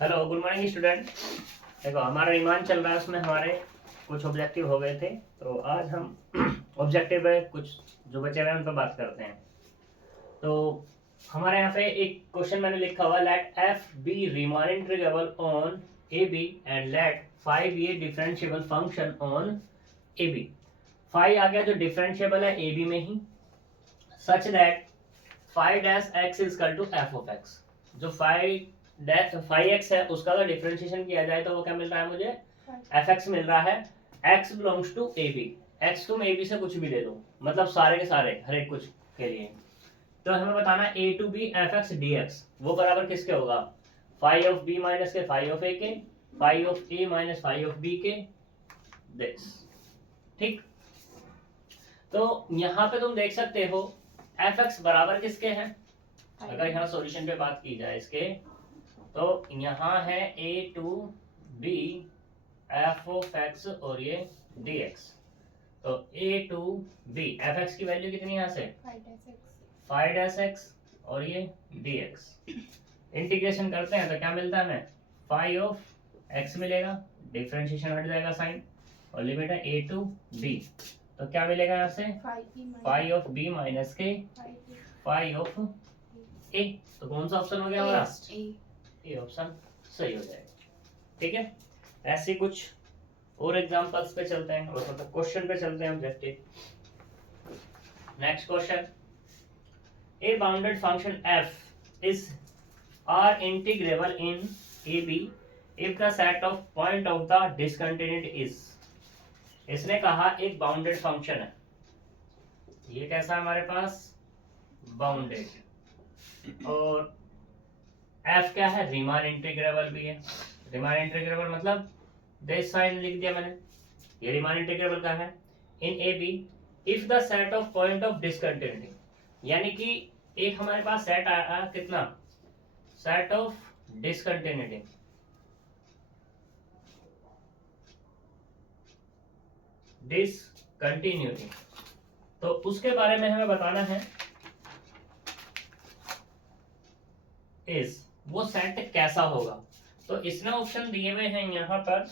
Hello, good morning student. देखो, हमारा remand चल रहा है, उसमें हमारे कुछ ऑब्जेक्टिव हो गए थे, तो आज हम ऑब्जेक्टिव है कुछ जो बचे हुए हैं उन पर बात करते हैं। तो हमारे यहाँ पे एक क्वेश्चन मैंने लिखा हुआ, let F B Riemann integrable on A B and let five A differentiable function on A B. Five आ गया जो डिफरेंशिएबल है ए बी में ही, such that five dash X is equal to F of X. जो five X है उसका अगर डिफरेंशिएशन किया जाए तो वो क्या मिल रहा है मुझे, एफ एक्स मिल रहा है। X belongs to A B, X तुम ए बी से कुछ भी दे दो, मतलब सारे के सारे हर एक कुछ के लिए। तो हमें बताना A to B F X D X वो बराबर किसके होगा, फाइव ऑफ बी माइनस के फाइव ऑफ ए के, five of A minus five of B के, दिस। ठीक, तो यहाँ पे तुम देख सकते हो एफ एक्स बराबर किसके हैं। अगर यहाँ सॉल्यूशन पे बात की जाए इसके, तो यहाँ है A to B F of X और ये डी एक्स। तो A to B F X की वैल्यू कितनी है यहाँ से, फाइव डैश एक्स और ये डी एक्स। इंटीग्रेशन करते हैं तो क्या मिलता है हमें, फाइव ऑफ एक्स मिलेगा, डिफरेंशिएशन हट जाएगा साइन, और लिमिट है ए टू बी। तो क्या मिलेगा यहाँ से, फाइव ऑफ बी माइनस के फाइव ऑफ ए। तो कौन सा ऑप्शन हो गया हमारा, ये ऑप्शन सही हो जाएगा। ठीक है, ऐसे कुछ और एग्जांपल्स पे चलते हैं और मतलब क्वेश्चन पे चलते हैं objective. Next question, a bounded function F is R integrable in A B if the set of point of the discontinuity is. इसने कहा एक बाउंडेड फंक्शन है, ये कैसा हमारे पास, बाउंडेड, और एफ क्या है, रीमान इंटीग्रेबल भी है। रीमान इंटीग्रेबल मतलब दिस साइन लिख दिया मैंने, ये रीमान इंटीग्रेबल का है। In A B if the set of point of discontinuity, यानी कि एक हमारे पास सेट आया कितना, सेट ऑफ डिसकंटिन्यूटी, डिसकंटिन्यूटी, तो उसके बारे में हमें बताना है इस वो सेट कैसा होगा। तो इसने ऑप्शन दिए हुए हैं यहाँ पर,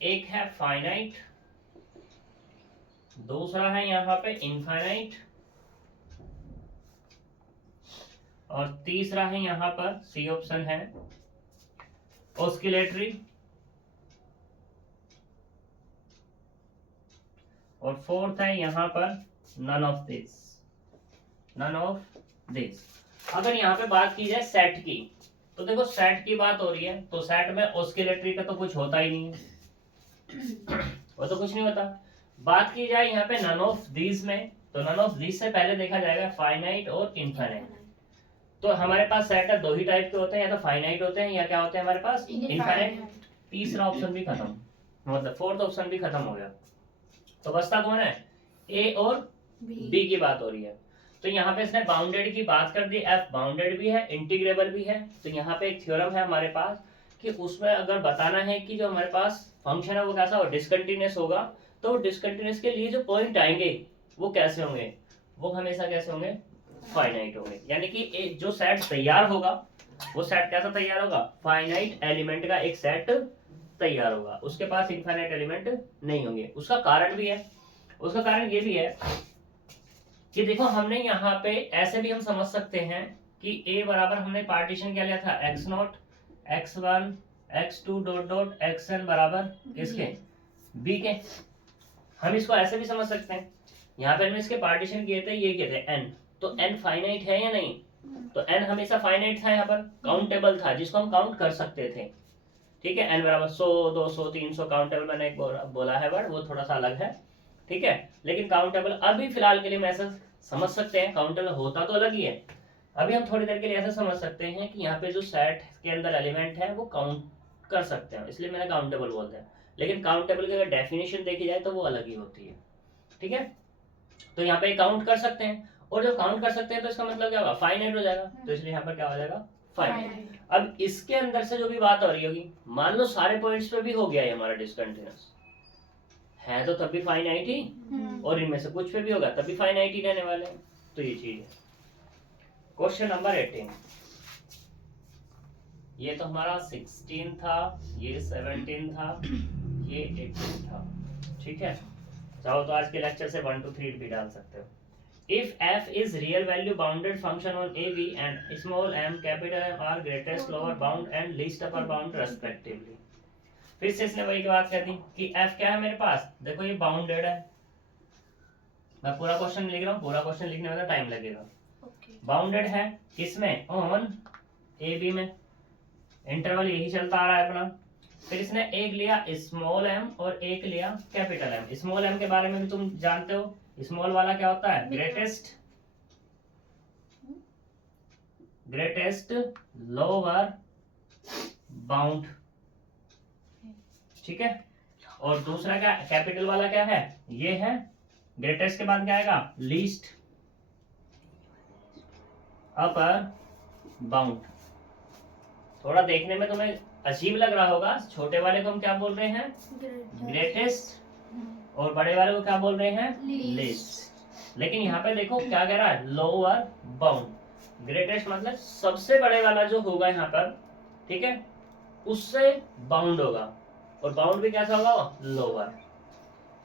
एक है फाइनाइट, दूसरा है यहाँ पे इनफाइनाइट, और तीसरा है यहाँ पर सी ऑप्शन है ऑस्किलेटरी, और फोर्थ है यहाँ पर none of this, none of this. अगर यहाँ पे बात की जाए सेट की, तो देखो सेट की बात हो रही है तो सेट में ऑस्किलेटरी का तो कुछ होता ही नहीं है, वो तो कुछ नहीं होता। बात की जाए यहाँ पे नन ऑफ दीज में, तो नन ऑफ दीज से पहले देखा जाएगा फाइनाइट और इनफाइनाइट। तो हमारे पास सेट है दो ही टाइप के होते हैं, या तो फाइनाइट होते हैं या क्या होते हैं हमारे पास, इनफाइनाइट। तीसरा ऑप्शन भी खत्म, मतलब फोर्थ ऑप्शन भी खत्म हो गया। तो बचता कौन है, ए और बी की बात हो रही है। तो यहाँ पे इसने बाउंडेड की बात कर दी, एफ बाउंडेड भी है, इंटीग्रेबल भी है। तो यहाँ पे एक थ्योरम है हमारे पास कि उसमें अगर बताना है कि जो हमारे पास फंक्शन है वो कैसा हो, डिसकंटिन्यूअस होगा, तो डिसकंटिन्यूअस के लिए जो पॉइंट आएंगे वो कैसे होंगे, वो हमेशा कैसे होंगे, फाइनाइट होंगे। यानी कि जो सेट तैयार होगा वो सेट कैसा तैयार होगा, फाइनाइट एलिमेंट का एक सेट तैयार होगा, उसके पास इनफाइनाइट एलिमेंट नहीं होंगे। उसका कारण भी है, उसका कारण ये भी है कि देखो हमने यहाँ पे ऐसे भी हम समझ सकते हैं कि a बराबर हमने पार्टीशन क्या लिया था, x not x1 x2 dot dot xn बराबर किसके, b के। हम इसको ऐसे भी समझ सकते हैं, यहाँ पे हमने इसके पार्टीशन किए थे, ये किए थे n, तो n फाइनाइट है या नहीं, तो n हमेशा फाइनाइट था, यहाँ पर काउंटेबल था जिसको हम काउंट कर सकते थे। ठीक है, n बराबर 100 200 300 काउंटेबल, मैंने एक बोला है वर्ड, वो थोड़ा सा अलग है। ठीक है, लेकिन काउंटेबल अभी फिलहाल के लिए मैं ऐसा समझ सकते हैं, काउंटेबल होता तो अलग ही है। अभी हम थोड़ी देर के लिए ऐसा समझ सकते हैं कि यहाँ पे जो सेट के अंदर एलिमेंट है वो काउंट कर सकते हैं, इसलिए मैंने काउंटेबल बोलते हैं। लेकिन काउंटेबल की अगर डेफिनेशन देखी जाए तो वो अलग ही होती है। ठीक है, तो यहाँ पे काउंट कर सकते हैं, और जब काउंट कर सकते हैं तो इसका मतलब क्या होगा, फाइनाइट हो जाएगा। तो इसलिए यहाँ पर क्या हो जाएगा, फाइनाइट। अब इसके अंदर से जो भी बात हो रही होगी, मान लो सारे पॉइंट्स पे भी हो गया है हमारा डिसकंटिन्यूअस है, तो तब भी फाइनाइट ही, और इनमें से कुछ पे भी होगा तब भी फाइनाइट ही रहने वाले हैं। तो ये चीज है। क्वेश्चन नंबर 18, ये तो हमारा 16 था, ये 17 था, ये 18 था। ठीक है, चाहो तो आज के लेक्चर से 1 2 3 भी डाल सकते हो। If f is real value bounded function on AB and small m capital M are greatest lower bound and least upper bound respectively। फिर से इसने वही बात कर दी कि f क्या है मेरे पास, देखो ये बाउंडेड है। मैं पूरा क्वेश्चन लिख रहा हूँ, पूरा क्वेश्चन लिखने में तो टाइम लगेगा। बाउंडेड है किसमें, ऑन AB में, इंटरवल यही चलता आ रहा है अपना। फिर इसने एक लिया स्मॉल m और एक लिया कैपिटल M। स्मॉल m के बारे में भी तुम जानते हो, स्मॉल वाला क्या होता है, ग्रेटेस्ट लोअर बाउंड। ठीक है, और दूसरा क्या, कैपिटल वाला क्या है, ये है ग्रेटेस्ट के बाद क्या आएगा, लीस्ट अपर बाउंड। थोड़ा देखने में तुम्हें अजीब लग रहा होगा, छोटे वाले को हम क्या बोल रहे हैं, ग्रेटेस्ट, और बड़े वाले को क्या बोल रहे हैं, लीस्ट। लेकिन यहाँ पे देखो क्या कह रहा है, लोअर बाउंड। ग्रेटेस्ट मतलब सबसे बड़े वाला जो होगा यहाँ पर, ठीक है, उससे बाउंड होगा, और बाउंड भी कैसा होगा, लोअर।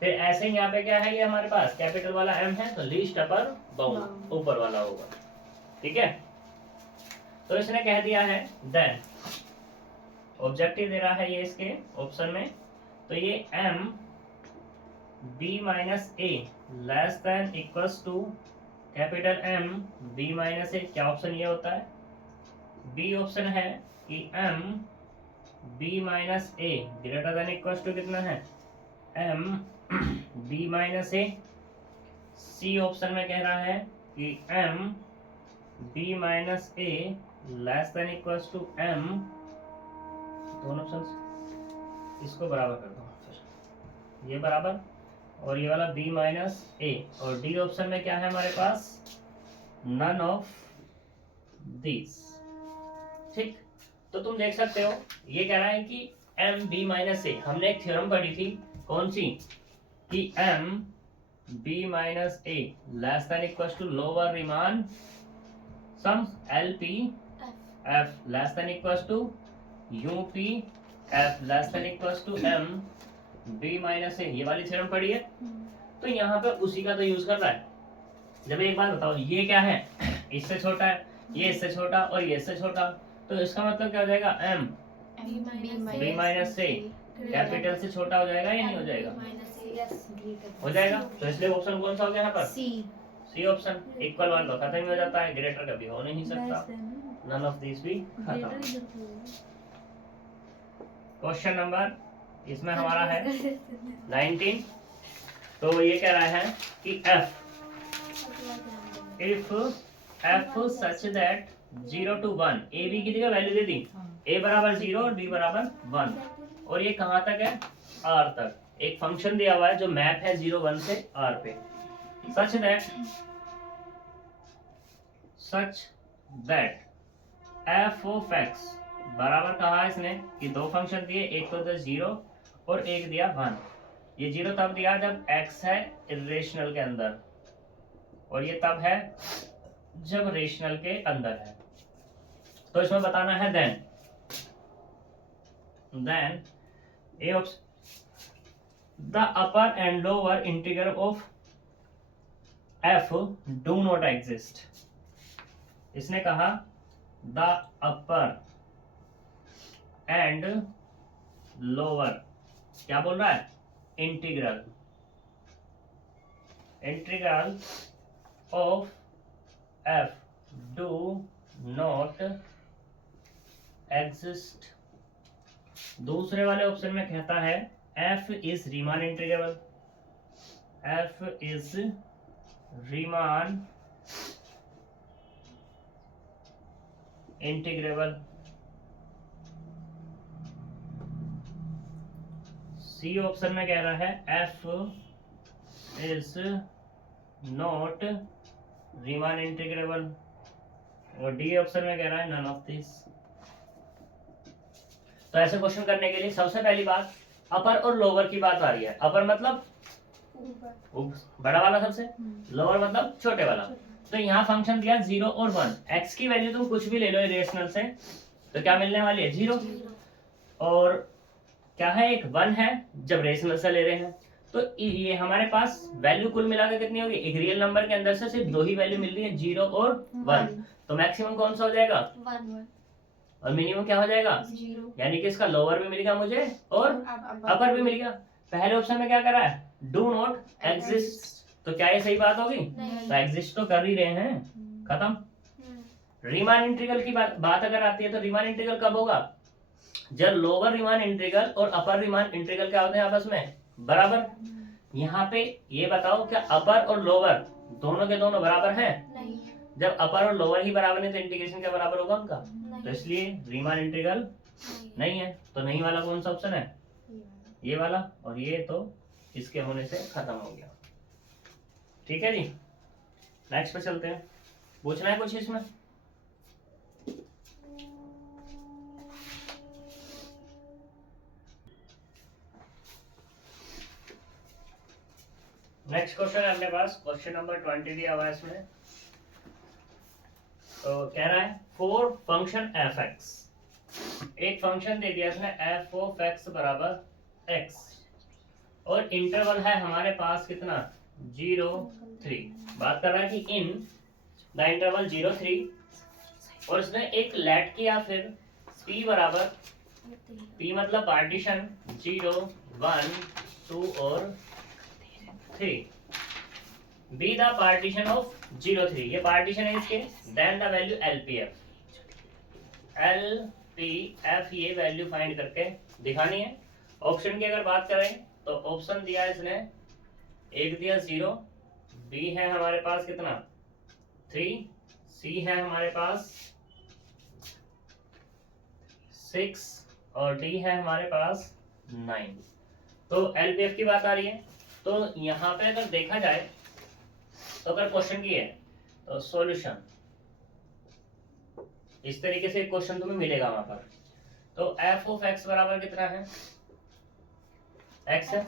फिर ऐसे ही यहाँ पे क्या है, ये हमारे पास कैपिटल वाला m है, तो लीस्ट अपर बाउंड ऊपर वाला होगा। ठीक है, तो इसने कह दिया है देन, ऑब्जेक्टिव दे रहा है ये इसके ऑप्शन में, तो ये m b minus A less than equals to capital M b minus A. क्या ऑप्शन ये होता है, बी ऑप्शन है कि m b minus A greater than equals to कितना है, m b minus A. C option में कह रहा है कि m b minus A less than equals to m। दोनों ऑप्शन इसको बराबर कर दो, फिर ये बराबर और ये वाला b माइनस ए। और डी ऑप्शन में क्या है हमारे पास, नन ऑफ दिस। ठीक, तो तुम देख सकते हो ये कह रहा है कि m b माइनस ए, हमने एक थ्योरम पढ़ी थी, कौन सी, कि m b minus A less than equals to lower Riemann sum l p f less than equals to u p f less than equals to m b minus A. ये वाली theorem पढ़ी है, तो यहाँ पे उसी का तो यूज कर रहा है। जब एक बात बताओ, ये क्या है, इससे छोटा है, ये इससे छोटा और ये इससे छोटा, तो इसका मतलब क्या हो जाएगा, m b माइनस ए कैपिटल से छोटा हो जाएगा या नहीं हो जाएगा, हो जाएगा। तो इसलिए ऑप्शन कौन सा हो गया यहाँ पर, सी ऑप्शन। इक्वल वन तो खत्म हो जाता है, ग्रेटर कभी हो नहीं सकता, नन ऑफ दिस भी खत्म। क्वेश्चन नंबर इसमें हमारा है 19। तो ये कह रहा है कि if f such that 0 to 1, A B की जगह वैल्यू दे दी, a बराबर 0 और b बराबर 1, और ये कहाँ तक है, r तक। एक फंक्शन दिया हुआ है जो मैप है 0 1 से r पे। Such that f of x बराबर कहा है इसने कि दो फंक्शन दिए, एक तो 0 और एक दिया 1। ये 0 तब दिया जब x है इरेशनल के अंदर, और ये तब है जब रेशनल के अंदर है। तो इसमें बताना है then A the upper and lower integral of f do not exist. इसने कहा द अपर एंड लोअर, क्या बोल रहा है, integral of f do not exist. दूसरे वाले ऑप्शन में कहता है f is Riemann integrable, f is Riemann integrable. C option में कह रहा है f is not Riemann integrable, और डी ऑप्शन में कह रहा है नन ऑफ दिस। तो ऐसे क्वेश्चन करने के लिए सबसे पहली बात अपर और लोअर की बात आ रही है। अपर मतलब बड़ा वाला सबसे, लोअर मतलब छोटे वाला। तो यहाँ फंक्शन दिया 0 और 1, x की वैल्यू तुम कुछ भी ले लो इरेशनल से, तो क्या मिलने वाली है 0। और क्या है एक 1 है जब रेशनल से ले रहे हैं। तो ये हमारे पास वैल्यू कुल मिलाकर कितनी होगी, एक रियल नंबर के अंदर से सिर्फ 2 ही वैल्यू मिल रही है 0 और 1। तो मैक्सिमम कौन सा हो जाएगा 1 और मिनिमम क्या हो जाएगा 0। यानी कि इसका लोअर भी मिलेगा मुझे और अपर भी मिलेगा। पहले ऑप्शन में क्या करा है डू नॉट एग्जिस्ट, तो क्या ये सही बात होगी, तो एग्जिस्ट तो कर ही रहे हैं, खत्म। रीमान इंटीग्रल की बात अगर आती है तो रीमान इंटीग्रल कब होगा, जब लोअर रीमान इंटीग्रल और अपर रीमान इंटीग्रल क्या होते हैं आपस में बराबर। यहाँ पे ये बताओ क्या अपर और लोअर दोनों के दोनों बराबर हैं, नहीं। जब अपर और लोअर ही बराबर नहीं तो इंटीग्रेशन क्या बराबर होगा उनका, तो इसलिए रीमान इंटीग्रल नहीं है। तो नहीं वाला कौन सा ऑप्शन है, ये वाला, और ये तो इसके होने से खत्म हो गया। ठीक है जी, नेक्स्ट पे चलते हैं। पूछना है कुछ इसमें, नेक्स्ट क्वेश्चन है अपने पास, क्वेश्चन नंबर 20 दिया हुआ है इसमें। तो कह रहा है फॉर फंक्शन एफ एक्स, एक फंक्शन दे दिया इसने एफ ऑफ एक्स बराबर एक्स, और इंटरवल है हमारे पास कितना 0 3। बात कर रहा है कि इन द इंटरवल 0 3, और इसने एक लेट किया फिर p बराबर p मतलब पार्टीशन 0 1 2 और 3, बी द पार्टीशन ऑफ 0 3, ये पार्टीशन है इसके, देन द वैल्यू LPF ये वैल्यू फाइंड करके दिखानी है। ऑप्शन की अगर बात करें तो ऑप्शन दिया है इसने, एक दिया 0, बी है हमारे पास कितना 3, सी है हमारे पास 6 और डी है हमारे पास 9। तो LPF की बात आ रही है। तो यहाँ पे अगर देखा जाए तो अगर क्वेश्चन की है तो सॉल्यूशन इस तरीके से क्वेश्चन तुम्हें मिलेगा वहां पर। तो f ऑफ x बराबर कितना है x है,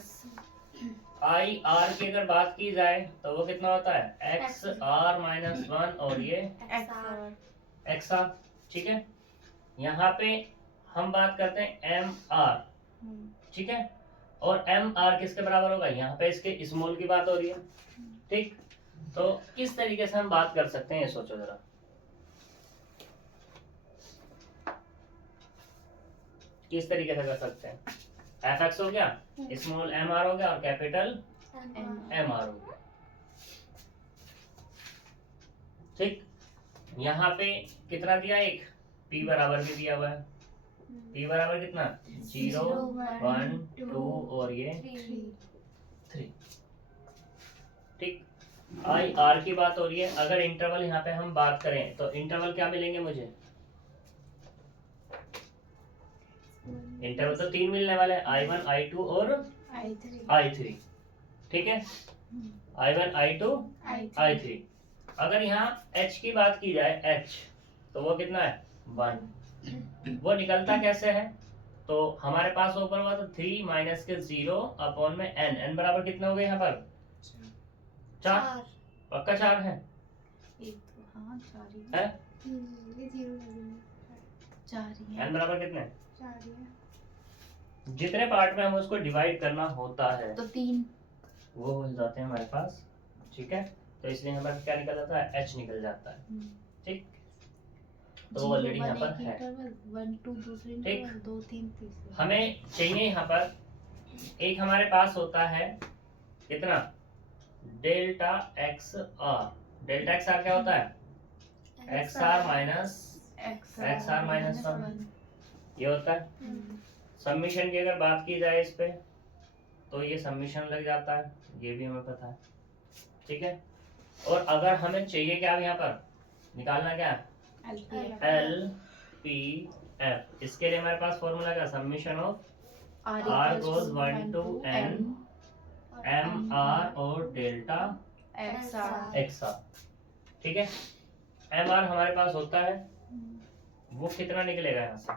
आई आर की अगर बात की जाए तो वो कितना होता है x r माइनस 1 और ये x r। ठीक है, यहाँ पे हम बात करते हैं एम आर, ठीक है, और एम आर किसके बराबर होगा, यहाँ पे इसके स्मॉल की बात हो रही है। ठीक, तो किस तरीके से हम बात कर सकते हैं ये सोचो जरा। किस तरीके से कर सकते हैं, एफ एक्स हो गया, स्मॉल एम आर हो गया और कैपिटल एम आर हो गया। ठीक, यहाँ पे कितना दिया, एक p बराबर भी दिया हुआ है, p बराबर कितना 0 1 2 और ये 3। ठीक, आई आर की बात हो रही है। अगर इंटरवल यहाँ पे हम बात करें तो इंटरवल क्या मिलेंगे मुझे, इंटरवल तो 3 मिलने वाले हैं, I1 I2 और I3। ठीक है, I1 I2 I3। अगर यहाँ h की बात की जाए h, तो वो कितना है 1, वो निकलता कैसे है, तो हमारे पास ऊपर हुआ तो 3 माइनस के 0 अपॉन में n बराबर कितना हो गया यहाँ पर 4, पक्का 4 है, है? n बराबर कितने, जितने पार्ट में हम उसको डिवाइड करना होता है तो 3 वो हो जाते हैं हमारे पास। ठीक है, तो इसलिए हमारे क्या निकल जाता है h निकल जाता है। ठीक, तो ऑलरेडी यहाँ पर है। 1 2 दूसरे ठीक, 2 3 तीसरे हमें चाहिए यहाँ पर एक हमारे पास होता है कितना delta X R. Delta X R क्या होता है एक्स आर माइनस 1 ये होता है। सबमिशन की अगर बात की जाए इस पे तो ये सबमिशन लग जाता है, ये भी हमें पता है। ठीक है, और अगर हमें चाहिए क्या यहाँ पर निकालना क्या एल पी एफ, इसके लिए हमारे पास फॉर्मूला क्या summation of R goes 1 to N M R और डेल्टा एक्स आर। ठीक है, एम आर हमारे पास होता है, वो कितना निकलेगा यहाँ से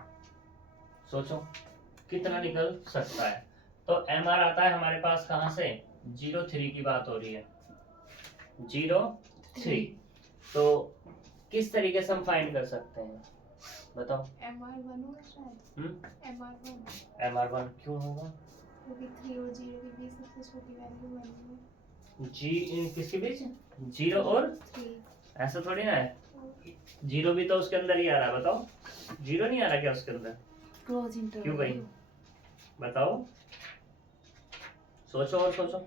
सोचो कितना निकल सकता है। तो एम आर आता है हमारे पास कहाँ से 0 3 की बात हो रही है 0 3। तो किस तरीके से हम फाइंड कर सकते हैं, बताओ। MR1 हो शायद। MR1 MR1 क्यों होगा? क्योंकि 3 और 0 के बीच सबसे छोटी वैल्यू 1 है। जी किसके बीच? 0 और 3 ऐसा थोड़ी ना है, 0 भी तो उसके अंदर ही आ रहा है। बताओ 0 नहीं आ रहा क्या उसके अंदर? Close interval. क्यों भाई बताओ, सोचो और सोचो।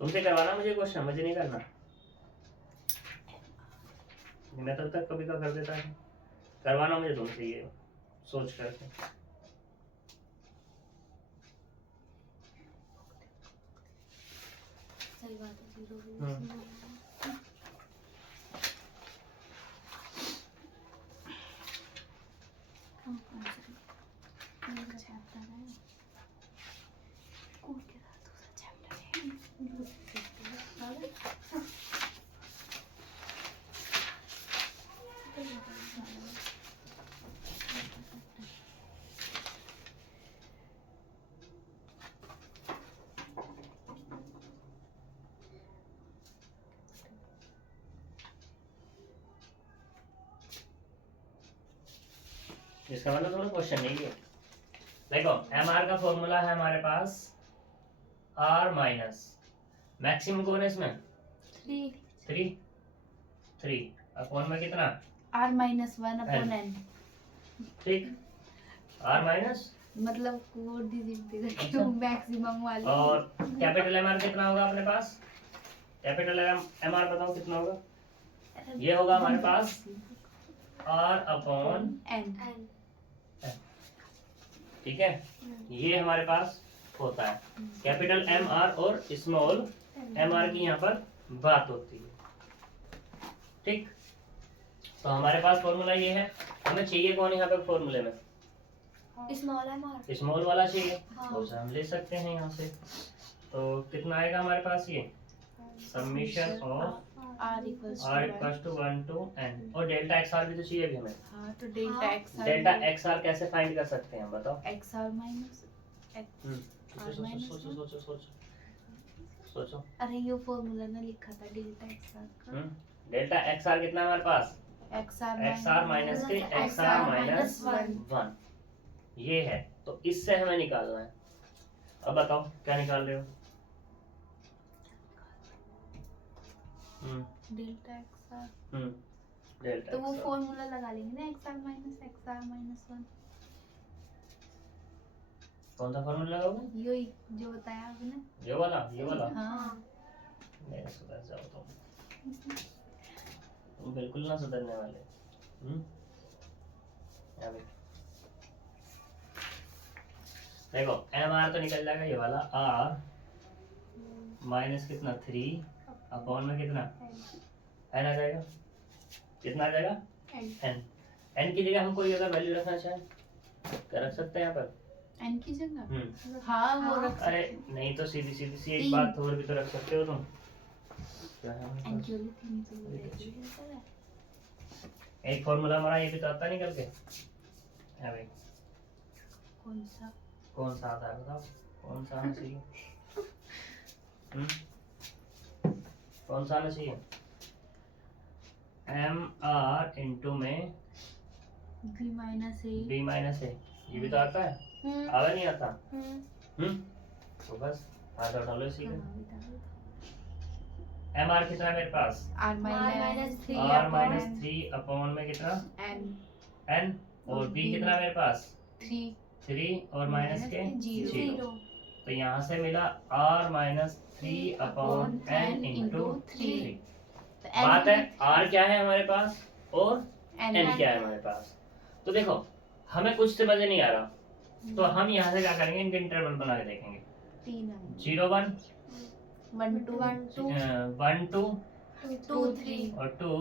तुमसे करवाना मुझे क्वेश्चन, मुझे नहीं करना। मैं तब तक कभी का कर देता है, करवाना मुझे तुमसे ये सोच करके। सही बात है 0 भी हम्म। इसमें होगा। कौन सा चैप्टर है? कौन के साथ दूसरा चैप्टर है? इसका मतलब तुम्हें क्वेश्चन नहीं है। देखो MR का फॉर्मूला है हमारे पास R माइनस मैक्सिमम कौन है इसमें? 3 अपॉन में कितना? R-1/n। ठीक, R माइनस मतलब कोड डिजिट क्यों मैक्सिमम वाली। और कैपिटल MR कितना होगा अपने पास? कैपिटल MR बताओ कितना होगा? ये होगा हमारे पास R अपॉन n। ठीक है, ये हमारे पास होता है कैपिटल MR और स्मॉल MR की यहाँ पर बात होती है। ठीक, तो हमारे पास फॉर्मूला ये है। हमें चाहिए कौन यहाँ पे फॉर्मूले में? स्मॉल वाला चाहिए, तो उसे हम ले सकते हैं यहाँ से। तो कितना आएगा हमारे पास? ये summation of R R equals to 1 to n और डेल्टा XR भी तो चाहिए अभी हमें। हाँ तो डेल्टा XR। डेल्टा XR कैसे फाइंड कर सकते हैं बताओ? XR माइनस सोचो। अरे ये फॉर्मूला ना लिखा था डेल्टा XR का। डेल्टा XR कितना है हमारे पास? XR माइनस के XR माइनस 1 ये है, तो इससे हमें निकालना है। अब बताओ क्या निकाल रहे हो? Delta XR। डेल्टा तो वो XR। फॉर्मूला लगा लेंगे ना XR माइनस 1। कौन सा फॉर्मूला लगाओगे? यही जो बताया आपने। ये वाला। हाँ नहीं सुधर जाओ तुम बिल्कुल ना सुधरने वाले। अभी देखो MR तो निकल जाएगा ये वाला R माइनस कितना 3 अपॉन में कितना n आ जाएगा। कितना आ जाएगा? n की जगह हम कोई अगर वैल्यू रखना चाहें क्या रख सकते हैं यहाँ पर? n की जगह हाँ वो रख अरे नहीं तो सीधी सी एक बात और भी तो रख सकते हो तुम। क्या है n की वैल्यू 3 तो वो है। एक फॉर्मूला हमारा ये भी तो आता निकल के। अभी कौन सा आता है बताओ? कौन सा आना चाहिए? कौन सा आना चाहिए? MR इंटू में b माइनस a। ये भी तो आता है। आवा नहीं आता? तो बस हाथ उठा लो इसी का। MR कितना है मेरे पास? R माइनस 3 अपॉन में कितना? n और B कितना मेरे पास? 3 और माइनस के 0। तो यहाँ से मिला R minus 3 upon n into 3। बात है R क्या है हमारे पास और n क्या है हमारे पास। तो देखो हमें कुछ समझ नहीं आ रहा, तो हम यहाँ से क्या करेंगे, इनके इंटरवल बना के देखेंगे। 0 1 1 2 2 3 और 2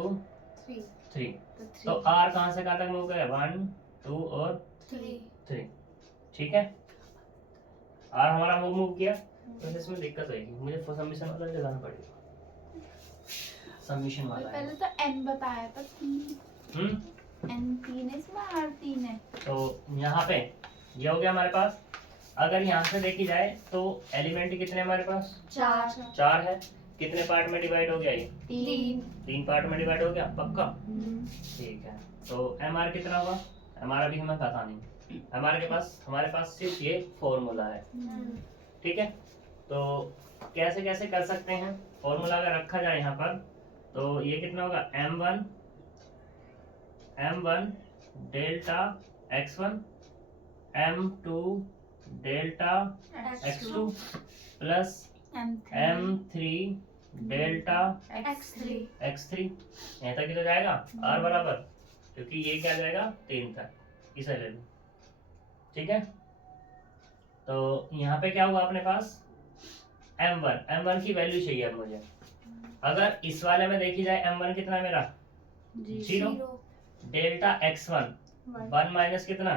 3। तो तो R कहाँ से कहाँ तक मूव करे? 1 2 और 3। ठीक है, R हमारा मूव किया, तो इसमें दिक्कत होगी, मुझे सबमिशन वाला लगाना पड़ेगा। सबमिशन वाला है। पहले तो n बताया था 3। n 3 है इसमें R 3 है। तो यहाँ पे ये हो गया हमारे पास। अगर यहाँ से देखी जाए तो एलिमेंट कितने हमारे पास? 4 4 है। कितने पार्ट में डिवाइड हो गया ये? 3 पार्ट में डिवाइड हो गया, पक्का? ठीक है, तो एम आर कितना होगा? एम आर अभी हमें पता नहीं, हमारे पास सिर्फ ये फॉर्मूला है। ठीक है, तो कैसे कैसे कर सकते हैं? फॉर्मूला अगर रखा जाए यहाँ पर तो ये कितना होगा? m1 delta x1 m2 delta x2 plus m3 delta x3 यहाँ तक ही तो जाएगा r बराबर, क्योंकि ये क्या जाएगा 3 तक, इसे ले लो। ठीक है, तो यहाँ पे क्या हुआ अपने पास? m1 की वैल्यू चाहिए अब मुझे। अगर इस वाले में देखी जाए m1 कितना है मेरा? 0। डेल्टा x1 1 माइनस कितना?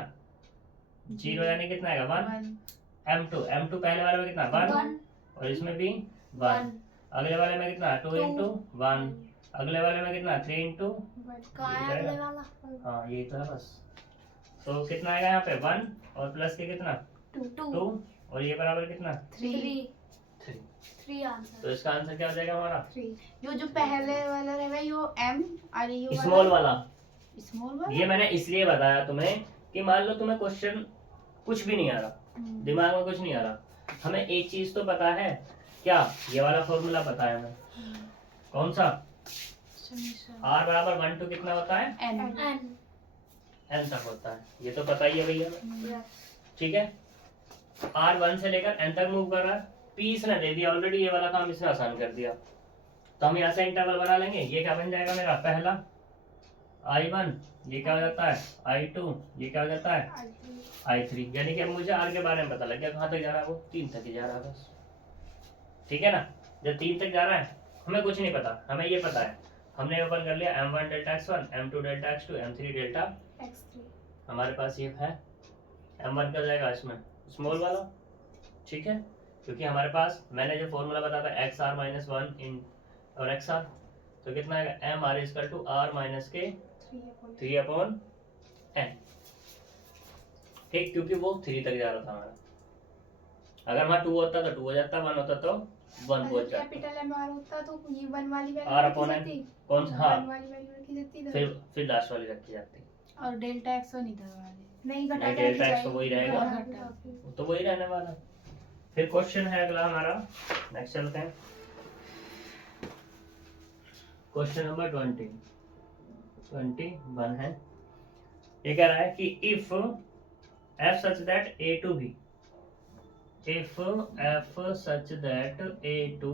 0 यानी कितना आएगा? 1। m2 पहले वाले में कितना? 1 और इसमें भी 1। अगले वाले में कितना? 2 इंटू 1। अगले वाले में कितना? 3 इंटू, हाँ ये तो है बस। तो कितना आएगा यहाँ पे? 1 और प्लस के कितना? 2 और ये बराबर कितना? 3 तो इसका आंसर क्या हो जाएगा हमारा? जो पहले वाला रहेगा यो m और ये स्मॉल वाला। स्मॉल ये मैंने इसलिए बताया तुम्हें कि मान लो तुम्हें क्वेश्चन कुछ भी नहीं आ रहा, दिमाग में कुछ नहीं आ रहा, हमें एक चीज तो पता है, क्या? ये वाला फॉर्मूला पता है हमें। कौन सा? r बराबर 1 to कितना होता है? n तक होता है, ये तो पता ही है भैया। ठीक है, r 1 से लेकर n तक मूव कर रहा है। p इसने दे दिया ऑलरेडी, ये वाला काम इसने आसान कर दिया। तो हम यहाँ से इंटरवल बना लेंगे। ये क्या बन जाएगा मेरा? पहला I1, ये क्या हो जाता है? I2, ये क्या हो जाता है? I3। यानी कि अब मुझे r के बारे में पता लग गया, कहाँ तक जा रहा है वो? 3 तक ही जा रहा है बस। ठीक है ना, जब 3 तक जा रहा है हमें कुछ नहीं पता, हमें ये पता है, हमने ओपन कर लिया m1 delta x1, m2 delta x2, m3 delta x3। हमारे पास ये है, m1 का जाएगा इसमें स्मॉल वाला। ठीक है, क्योंकि हमारे पास मैंने जो फॉर्मूला बताया था xr माइनस 1 इन और xr, तो कितना आएगा? M R equal to r minus के 3/n। ठीक, क्योंकि वो 3 तक जा रहा था हमारा। अगर वहाँ 2 होता तो 2 हो जाता, 1 होता तो 1 पहुंच जाता। कैपिटल एम आर होता तो ये 1 वाली r अपॉन n कौन सा? हाँ, 1 वाली वैल्यू रखी जाती है, फिर लास्ट वाली रखी जाती। और डेल्टा x नहीं था, नहीं घटा नहीं, डेल्टा x तो वही रहेगा, घटा। तो वही रहने वाला। फिर क्वेश्चन है अगला हमारा, नेक्स्ट चलते हैं। क्वेश्चन नंबर 21 है। ये कह रहा है कि if f such that a to b, if f such that a to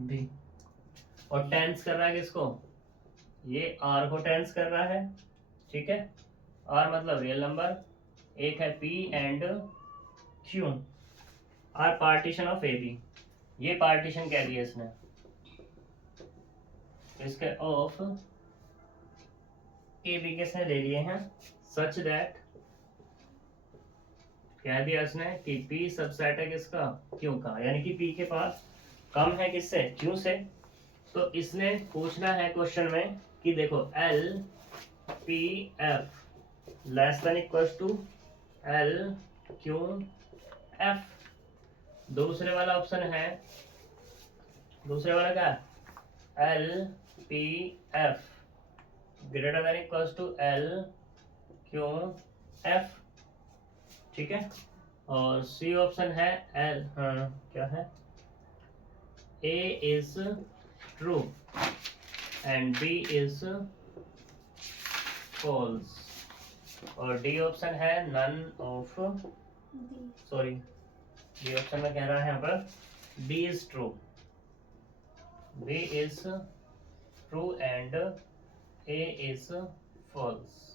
b, और टेंस कर रहा है किसको? ये r को टेंस कर रहा है। ठीक है, r मतलब रियल नंबर, एक है p and q, r partition of A B. ये पार्टीशन कह दिया इसने, इसके ऑफ ए बी किसने ले लिए हैं? सच दैट, कह दिया इसने कि p सबसेट है किसका? क्यों का, यानी कि p के पास कम है किससे? क्यों से। तो इसने पूछना है क्वेश्चन में कि देखो l p f less than equals to l q f। दूसरे वाला ऑप्शन है, दूसरे वाला क्या है? l p f greater than equals to l q f। ठीक है, और सी ऑप्शन है l, हाँ क्या है? a is true and b is false, और डी ऑप्शन है none of, sorry D option में कह रहा है यहाँ पर b is true, b is true and a is false.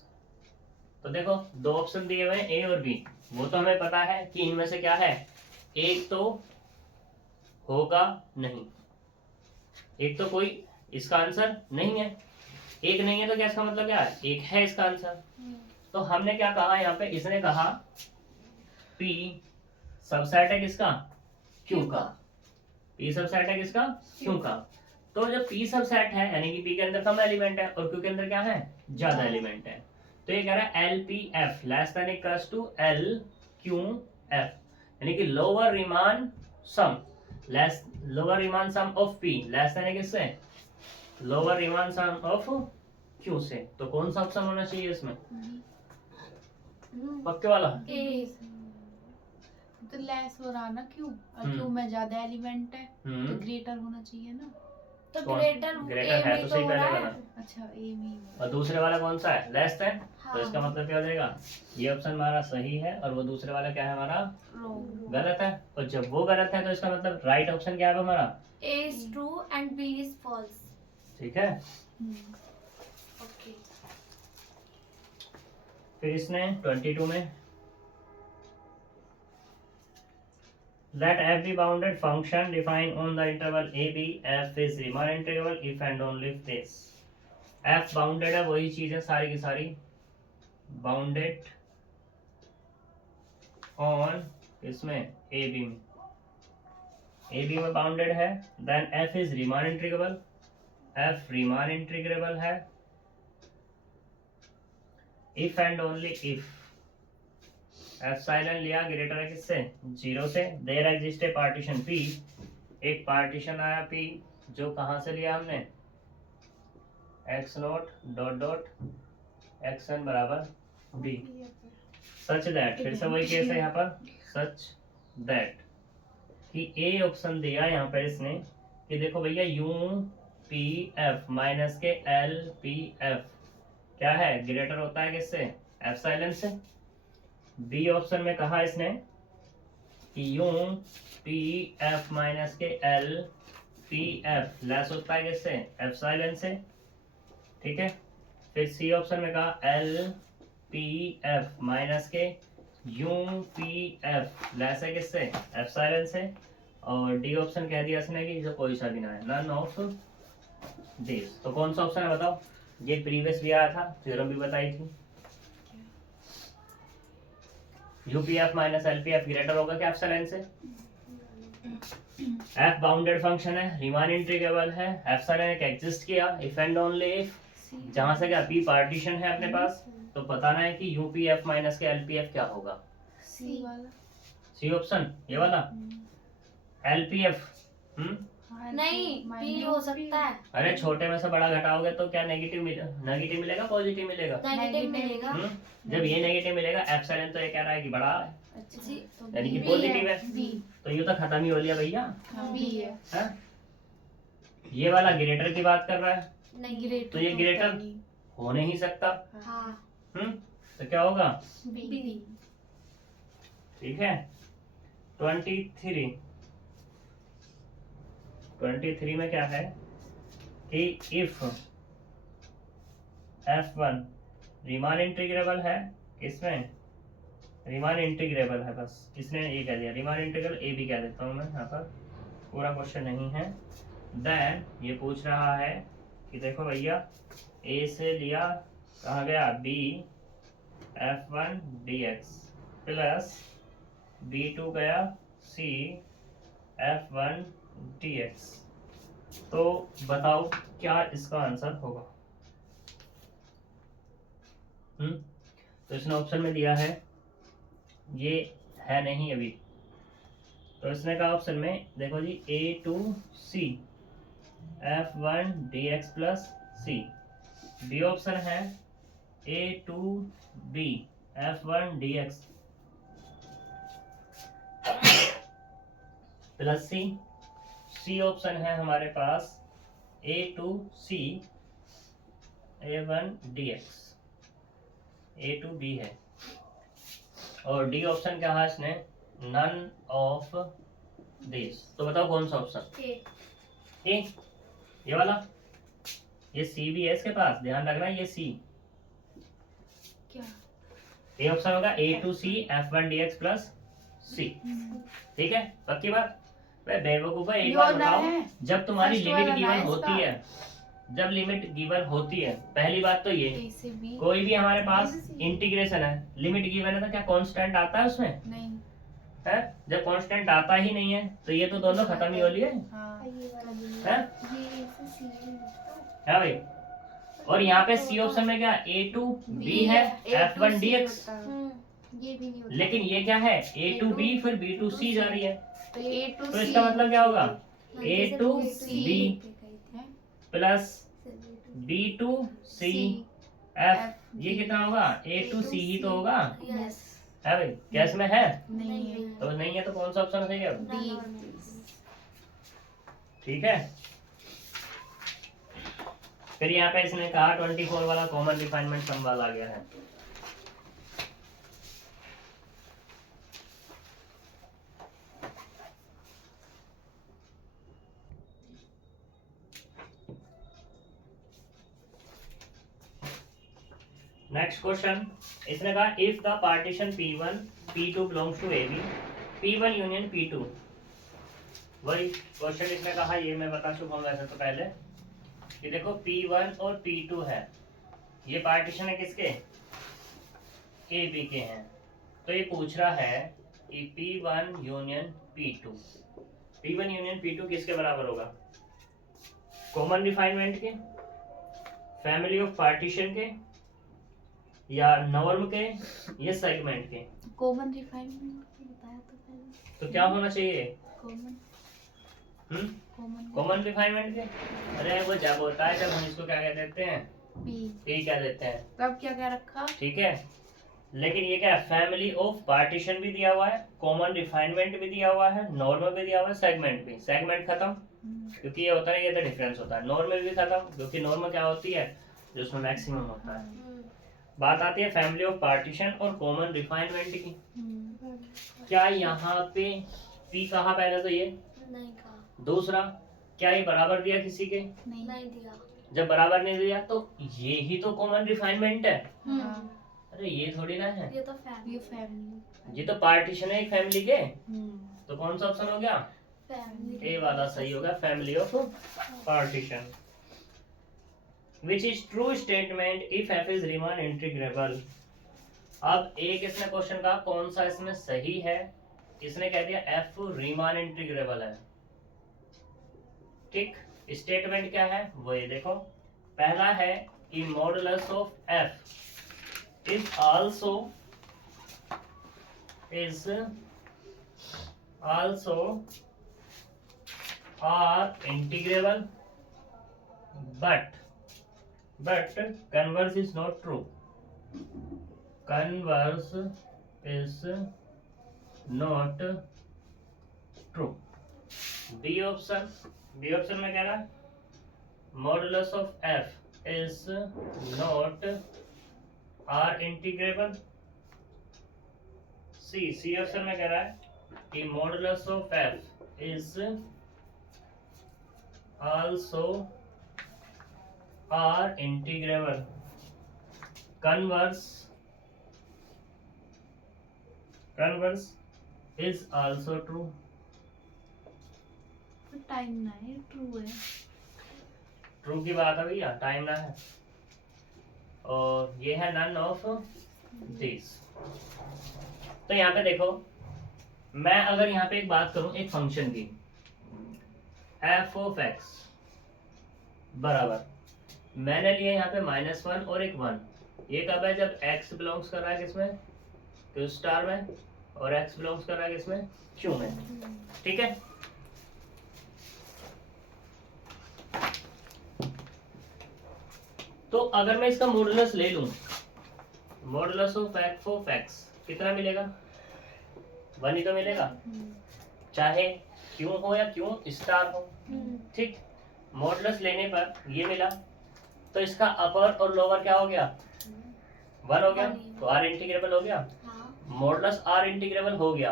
तो देखो दो ऑप्शन दिए हुए हैं a और b, वो तो हमें पता है कि इनमें से क्या है, एक तो होगा नहीं, एक तो कोई इसका आंसर नहीं है, एक नहीं है तो क्या इसका मतलब क्या है? एक है इसका आंसर। तो हमने क्या कहा यहाँ पे? इसने कहा p सबसेट है किसका? Q का। p सबसेट है किसका? Q का। तो जब p सबसेट है यानी कि p के अंदर कम एलिमेंट है और Q के अंदर क्या है? ज्यादा एलिमेंट है। तो ये कह रहा है LPF less than equals to LQF, यानी कि lower Riemann sum. Less lower Riemann sum of P less than है किससे, lower Riemann sum of Q से। तो कौन सा ऑप्शन होना चाहिए इसमें, पक्के वाला? ए तो लेस हो रहा ना क्यों, और हम्म। क्यों में ज्यादा एलिमेंट है तो हम्म, ग्रेटर होना चाहिए ना। तो कौन? ग्रेटर ग्रेटर है तो सही पहले वाला, अच्छा ए में और दूसरे वाला कौन सा है, लेस देन। हाँ। तो इसका मतलब क्या हो जाएगा, ये ऑप्शन हमारा सही है और वो दूसरे वाला क्या है हमारा रॉन्ग। गलत है। और जब वो गलत है तो इसका मतलब राइट ऑप्शन क्या है हमारा, A is true and B is false. ठीक है। Okay. फिर इसने 22 में let every bounded function defined on the interval a b f is Riemann integrable if and only if this f bounded है, वही चीज है सारी की सारी, bounded on इसमें a b में, a b में bounded है, then f is Riemann integrable, f Riemann integrable है if and only if epsilon लिया ग्रेटर है किससे, 0 से, there exist a partition P, एक पार्टीशन आया P जो कहाँ से लिया हमने, x naught dot dot xn बराबर b, सच दैट, फिर से वही केस है यहाँ पर, सच दैट कि ए ऑप्शन दिया यहाँ पर इसने कि देखो भैया यू पी एफ माइनस के एल पी एफ क्या है, ग्रेटर होता है किससे, एप्सिलॉन से। बी ऑप्शन में कहा इसने कि यू पी एफ माइनस के एल पी एफ लेस होता है किससे, एप्सिलॉन से, ठीक है। फिर सी ऑप्शन में कहा एल पी एफ माइनस के यू पी एफ लेस है किससे, एप्सिलॉन से। और डी ऑप्शन कह दिया इसने कि जो कोई सा भी ना है, नन ऑफ दिस। तो कौन सा ऑप्शन है बताओ, ये प्रीवियस भी आया था, थ्योरम भी बताई थी, यूपीएफ माइनस एलपीएफ ग्रेटर होगा क्या एप्सिलॉन से। एफ बाउंडेड फंक्शन है, रीमान इंटीग्रेबल है, एप्सिलॉन एक एग्जिस्ट किया इफ एंड ओनली इफ, जहां से क्या पी पार्टीशन है अपने पास, तो बताना है कि यूपीएफ माइनस के एलपीएफ क्या होगा, सी वाला। सी ऑप्शन ये वाला एलपीएफ। नहीं B हो सकता है, अरे छोटे में से बड़ा घटाओगे तो क्या नेगेटिव नेगेटिव मिलेगा पॉजिटिव मिलेगा, नेगेटिव मिलेगा। जब ये नेगेटिव मिलेगा एप्सिलॉन तो ये कह रहा है कि बड़ा है, अच्छा जी, तो यानी कि B पॉजिटिव है, बी तो ये तो खत्म ही हो लिया भैया। बी है। हाँ? ये वाला ग्रेटर की बात कर रहा है, नहीं ग्रेटर तो ये ग्रेटर हो नहीं सकता, हाँ तो क्या होगा, बी। ठीक है। 23 में क्या है कि इफ F1 रीमान इंटीग्रेबल है, किसमें रीमान इंटीग्रेबल है, बस इसने ये कह दिया रीमान इंटीग्रेबल, ए भी कह देता हूँ मैं यहाँ पर, पूरा क्वेश्चन नहीं है। देन ये पूछ रहा है कि देखो भैया ए से लिया कहाँ गया B F1 dx plus B2 गया C F1 dx, तो बताओ क्या इसका आंसर होगा। तो इसने ऑप्शन में दिया है, ये है नहीं अभी, तो इसने कहा ऑप्शन में देखो जी A2C F1 dx plus C, B option है A2B F1 dx plus C, C option है हमारे पास A2C A1 dx, A2B है, और डी ऑप्शन क्या है इसने, नन ऑफ दिस। तो बताओ कौन सा ऑप्शन, ए ये वाला, ये सी भी है इसके पास, ध्यान रखना ये सी, क्या ए ऑप्शन होगा A2C F1 dx प्लस सी, ठीक है पक्की बात। वह बेवकूफ है, एक बार बताओ, जब तुम्हारी First लिमिट वाला गिवन ना होती इसका। है, जब लिमिट गिवन होती है, पहली बात तो ये ए से बी कोई भी हमारे पास इंटीग्रेशन है, लिमिट गिवन है तो क्या कांस्टेंट आता है उसमें, नहीं है जब कांस्टेंट आता ही नहीं है तो ये तो दोनों खत्म ही हो लिए, हाँ है भाई। और यहाँ पे सी ऑप्शन में क्या A2B है F1 dx, ये भी नहीं होता। लेकिन ये क्या है, A to B फिर B to C जा रही है, तो A to तो C इसका मतलब क्या होगा, A to B plus B to C F, ये कितना होगा, A to C ही तो होगा, यस। है भाई, क्या इसमें है, नहीं है। तो नहीं है तो कौन सा ऑप्शन सही है, डी। ठीक है। फिर यहाँ पे इसने कहा 24 वाला कॉमन रिफाइनमेंट सवाल आ गया है। नेक्स्ट क्वेश्चन, इसने कहा if the partition P1 P2 belongs to AB, P1 union P2, वही क्वेश्चन इसने कहा, ये मैं बता चुका हूँ वैसे तो पहले, कि देखो P1 और P2 है, ये पार्टीशन है किसके, AB के हैं, तो ये पूछ रहा है कि P1 union P2, P1 union P2 किसके बराबर होगा, कॉमन रिफाइनमेंट के, फैमिली ऑफ पार्टीशन के, या नॉर्म के, या सेगमेंट के। कॉमन रिफाइनमेंट बताया तो पहले। तो क्या होना चाहिए, कॉमन कॉमन रिफाइनमेंट के, अरे वो जब होता है जब हम इसको क्या कह देते हैं, पी क्या देते हैं, तब क्या क्या रखा, ठीक है। लेकिन ये क्या है, फैमिली ऑफ पार्टीशन भी दिया हुआ है, कॉमन रिफाइनमेंट भी दिया हुआ है, नॉर्मल भी दिया हुआ है, सेगमेंट भी, सेगमेंट खत्म, क्योंकि ये होता है, ये तो डिफरेंस होता है, नॉर्मल भी खत्म, क्योंकि नॉर्मल क्या होती है, जो उसमें मैक्सिमम होता है। बात आती है फैमिली ऑफ पार्टीशन और कॉमन रिफाइनमेंट की, क्या यहाँ पे P कहा पहले तो ये नहीं कहा, दूसरा, क्या ये बराबर दिया किसी के, नहीं दिया। जब बराबर नहीं दिया तो ये ही तो कॉमन रिफाइनमेंट है, हाँ, अरे ये थोड़ी ना है, ये तो ये फैमिली। ये तो पार्टीशन है एक फैमिली के, तो कौन सा ऑप्शन हो गया, फैमिली। ए वाला सही होगा, family of partition. Which is true statement if F is Riemann integrable. अब एक इसने क्वेश्चन कहा कौन सा इसमें सही है, इसने कह दिया एफ रीमान इंटीग्रेबल है, ठीक। स्टेटमेंट क्या है वो ये देखो, पहला है कि modulus of F is also R integrable, but converse is not true, converse is not true। B option में कह रहा है modulus of F is not R integrable. C option में कह रहा है कि modulus of F is also R integrable, converse is also true। Time ना है, ट्रू है। ट्रू की बात है भैया, टाइम ना है, और ये है नन ऑफ दिस। तो यहाँ पे देखो, मैं अगर यहाँ पे एक बात करूं एक फंक्शन की, एफ ऑफ एक्स बराबर, मैंने लिया यहाँ पे -1 और एक 1, ये कब है, जब x बिलोंग्स कर रहा है किसमें, क्यू स्टार में, और x बिलोंग्स कर रहा है किसमें, क्यू में, ठीक है। तो अगर मैं इसका मॉडुलस ले लूं, मॉडुलस ऑफ एक्स कितना मिलेगा, 1 ही तो मिलेगा, चाहे क्यू हो या क्यू स्टार हो, ठीक। मॉडुलस लेने पर ये मिला, तो इसका अपर और लोअर क्या हो गया, 1 हो गया, तो आर इंटीग्रेबल हो गया, मॉडुलस आर इंटीग्रेबल हो गया।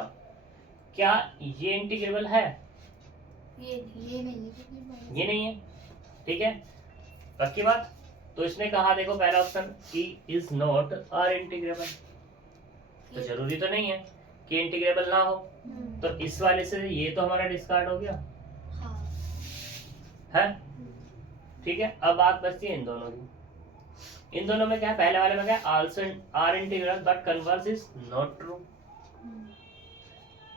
क्या ये इंटीग्रेबल है, ये नहीं ये नहीं है, ठीक है, पक्की बात। तो इसने कहा देखो पहला ऑप्शन कि इज नॉट आर इंटीग्रेबल, तो जरूरी तो नहीं है कि इंटीग्रेबल ना हो, तो इस वाले से ये तो हमारा डिस्कार्ड हो गया है, ठीक है। अब बात बचती है इन दोनों की, इन दोनों में क्या है, पहले वाले में क्या है, also R integrable but converse is not true.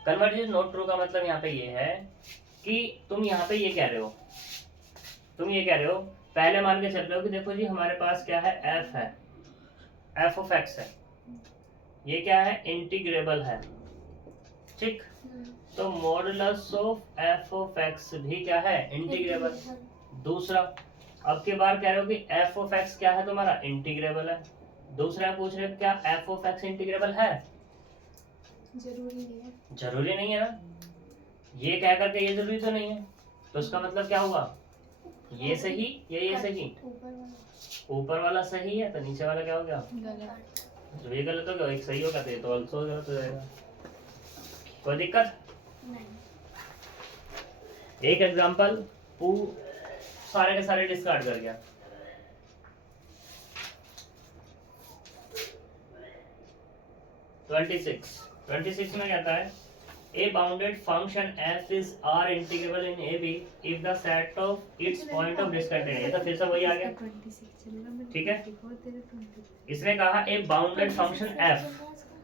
Converse is not true का मतलब यहाँ पे ये है कि तुम यहाँ पे ये कह रहे हो, तुम ये कह रहे हो, पहले मान के चल रहे हो कि देखो जी हमारे पास क्या है, एफ है, एफ ऑफ एक्स है, ये क्या है, इंटीग्रेबल है, ठीक। तो modulus of F of x भी क्या है, इंटीग्रेबल। दूसरा, अब की बार कह रहे हो कि एफ ऑफ एक्स क्या है तुम्हारा, इंटीग्रेबल है। दूसरा पूछ रहे हो क्या एफ ऑफ एक्स इंटीग्रेबल है, जरूरी नहीं है। जरूरी नहीं है ना, ये कह करके ये जरूरी तो नहीं है, तो उसका मतलब क्या हुआ, ये सही या ये सही, ऊपर वाला ऊपर वाला सही है तो नीचे वाला क्या हो गया, गलत। जब ये गलत हो गया एक सही होगा तो ये तो ऑल्सो गलत हो जाएगा। कोई दिक्कत, नहीं। एक एग्जांपल सारे के सारे डिस्कार्ड कर गया। ट्वेंटी सिक्स में कहता है a bounded function f is r integrable in ab if the set of its point of discontinuity, ये तो फिर से वही आ गया, ठीक है। इसने कहा a bounded function f,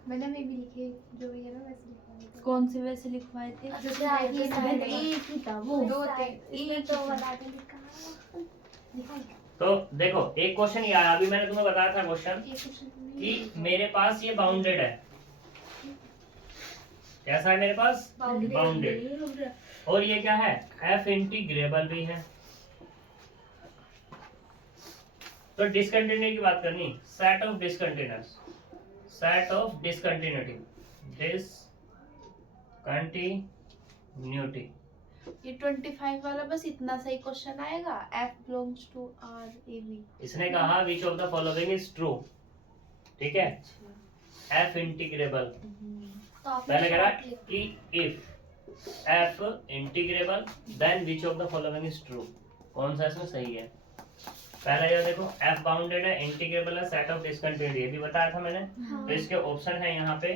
मैंने में भी लिखे जो ये ना वैसे लिखवाए थे। कौन से वैसे लिखवाए थे? अच्छा, ये साइड एक ही था वो। दो थे। एक तो ही था। बता दे लिखा है। तो देखो एक क्वेश्चन ये आया, अभी मैंने तुम्हें बताया था क्वेश्चन ये क्वेश्चन कि मेरे पास ये बाउंडेड है, कैसा है मेरे पास, बाउंडेड, और ये क्या है, f इंटीग्रेबल भी है। तो डिसकंटिन्यूटी की बात करनी, set of discontinuous, set of discontinuity, discontinuity. ये 25 वाला बस इतना सही क्वेश्चन आएगा, f belongs to r a b। इसने कहा which of the following is true, ठीक है, f इंटीग्रेबल। पहले कह रहा है कि if f integrable then which of the following is true, कौन सा इसमें सही है। पहला ये देखो f बाउंडेड है, इंटीग्रेबल है, सेट ऑफ डिसकंटिन्यूटी, ये भी बताया था मैंने। तो इसके ऑप्शन है यहाँ पे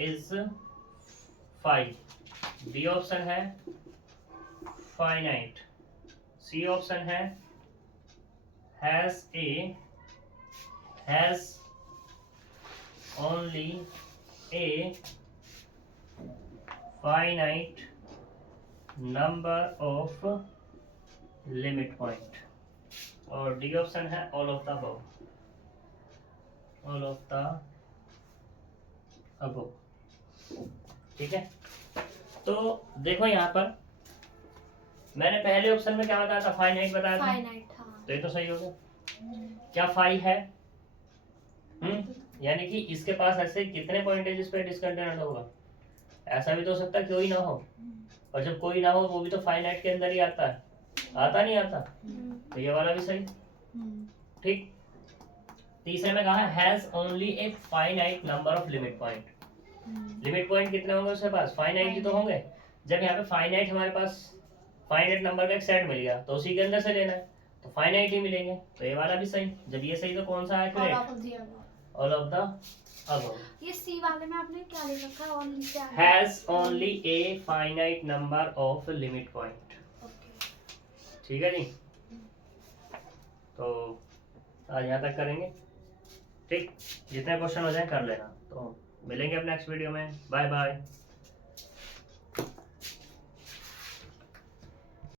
इज 5, बी ऑप्शन है फाइनाइट, सी ऑप्शन है has only A finite number of limit point, और डी ऑप्शन है all of the above, all of the above, ठीक है। तो देखो यहाँ पर मैंने पहले ऑप्शन में क्या बताया था, फाइनाइट बताया था, फाइनाइट, हाँ। तो ये तो सही हो गया। क्या फाइव है, यानी कि इसके पास ऐसे कितने पॉइंट है जिस पे डिसकंटिन्यूट होगा, ऐसा भी तो हो सकता है कोई ना हो, और जब कोई ना हो वो भी तो फाइनाइट के अंदर ही आता है, आता नहीं आता, तो ये वाला भी सही, ठीक। तीसरे में कहा has only a finite number of limit point, limit point कितने होंगे उसके पास, फाइनाइट ही तो होंगे। जब यहाँ पे फाइनाइट हमारे पास फाइनाइट नंबर का एक सेट मिल गया तो उसी के अंदर से लेना है, तो फाइनाइट ही मिलेंगे, तो ये वाला भी सही। जब ये सही तो कौन सा है, ऑल ऑफ द अबव। ये सी वाले में आपने क्या लिख रखा है, ओनली क्या है? Has only a finite number of limit point, ठीक है जी। तो आज यहाँ तक करेंगे, ठीक, जितने क्वेश्चन हो जाए कर लेना। तो मिलेंगे अब नेक्स्ट वीडियो में, बाय बाय।